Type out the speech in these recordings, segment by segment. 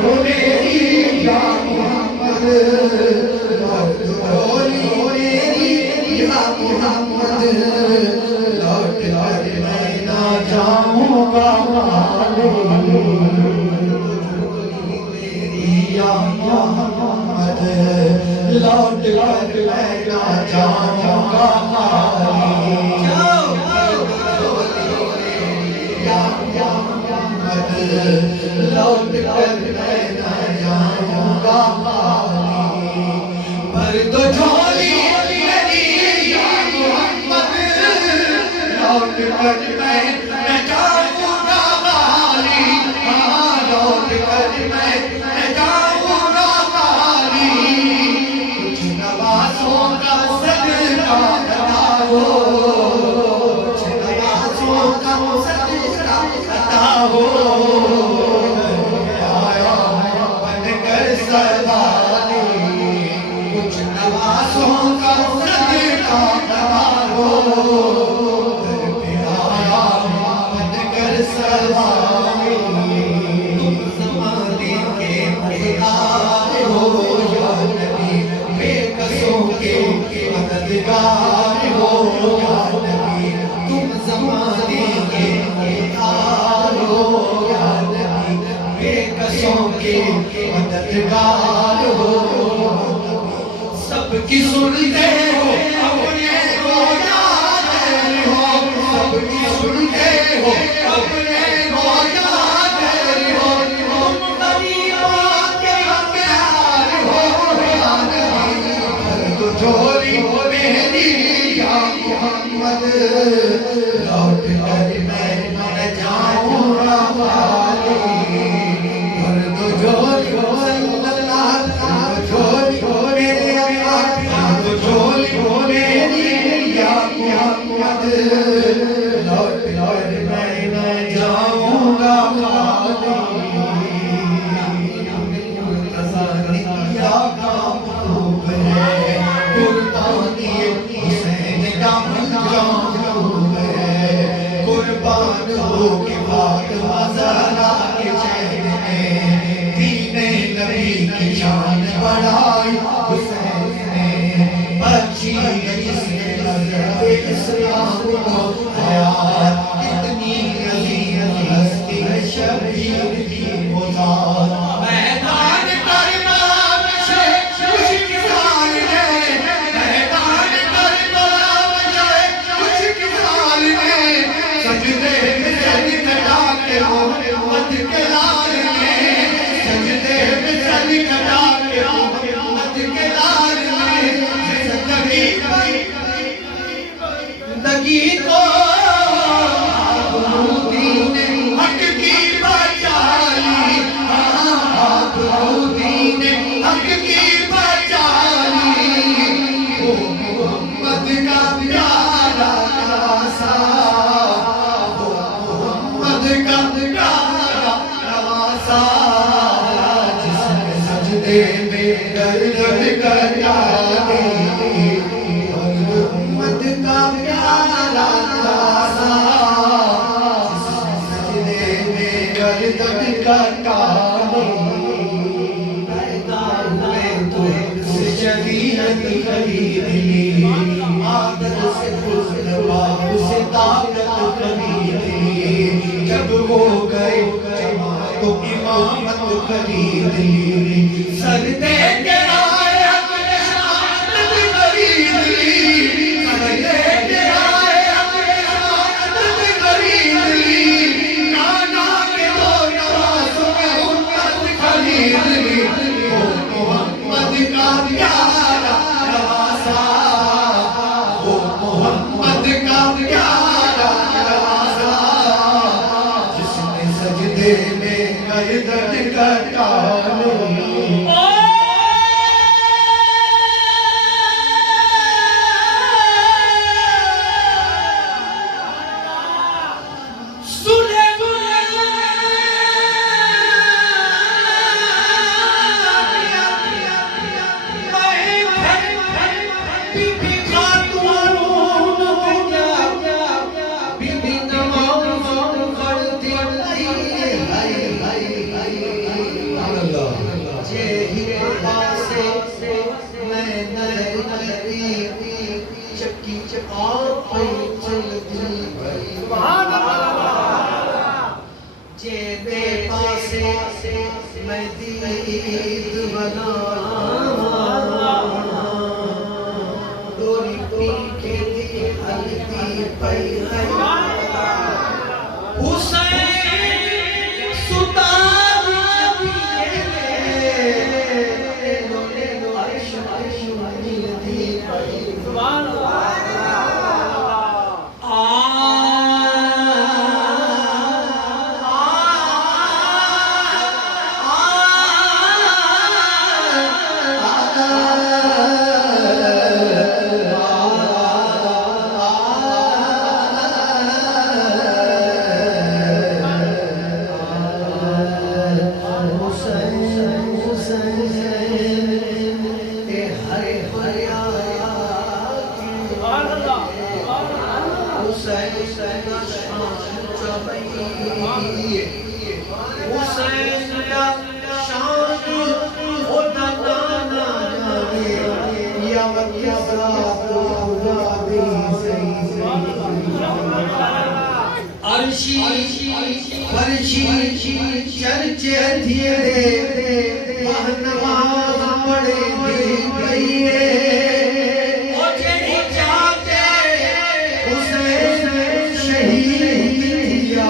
या मोहम्मद लौट झोली या मोहम्मद लौट कर मैं ना जाऊंगा या मोहम्मद लौट कर मैं ना जाऊंगा लौट कर मैं ना जाऊंगा पर तो झोली मेरी या मोहम्मद लौट कर मैं न जाऊंगा खाली लौट कर मैं न जाऊंगा खाली कुछ नवाज़ों का सदका बताओ कुछ नवाज़ों का सदका बताओ कुछ नवाज़ों का सदका बताओ दर पे आया बनकर सवारी तुम ज़माने के मददगार हो या नबी बेकसों के मददगार हो या नबी तुम ज़माने के मददगार हो या नबी बेकसों के मददगार हो सबकी सुनते हो अपने को याद हो सबकी सुनते हो अपने को याद हो तुम गरीबों के प्यार हो याद तो झोली मेरी या मोहम्मद लौट कर मैं न जाऊंगा लौट कर मैं न जाऊंगा या काम खूब है कुर्बानी हुसैन का मंजूर है कुर्बान हो के बाद मज़ारा के चैन में दीने नबी की शान बढ़ाई हुसैन ने बख्शी जिसने इस्लाम को हयात कितनी अजीम हस्ती है शबीर की मुजात मैदान करबला से कुछ किसान ने मैदान करबला से कुछ किसान ने सजदे में सर कटा के मोहम्मद के लाल ने सजदे में सर कटा के मोहम्मद के लाल ने जिंदगी को दीन हक की बचाली दीन हक की बचाली ओ मोहम्मद का प्यारा नवासा ओ मोहम्मद का प्यारा नवासा जिसने सजदे में गर्दन कटा शरीयत खरीद ली आदत से खुशनवाब से ताकत खरीद ली जब वो गए तो इमामत खरीद ली सर दे के आए अपने शहादत खरीद ली सर दे के आए अपने शहादत खरीद ली नाना के दो नवाज़ों में उम्मत खरीद ली ओ मोहम्मद का प्यारा नवासा ओ मोहम्मद का प्यारा नवासा जिसने सजदे में गर्दन कटा ली चक्की आप चलती सुभान अल्लाह जे दे पासे मैं दीद बनावा डोरी पीके दी हल्दी पई है हुसैन सुतार सुभान अल्लाह चर्चे थिए नमाज पढ़े भईए ओ जेड़ी जाते हुसैन शहीद या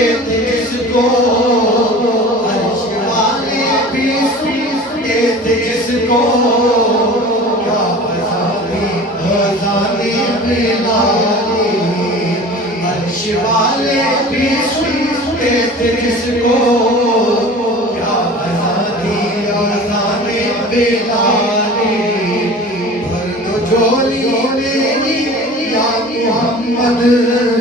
कहते किसको अर्श वाले भी कहते किसको क्या अज़ानी बिलाली अर्श वाले भी कहते किसको क्या अज़ानी बिलाली भर दो झोली मेरी या मोहम्मद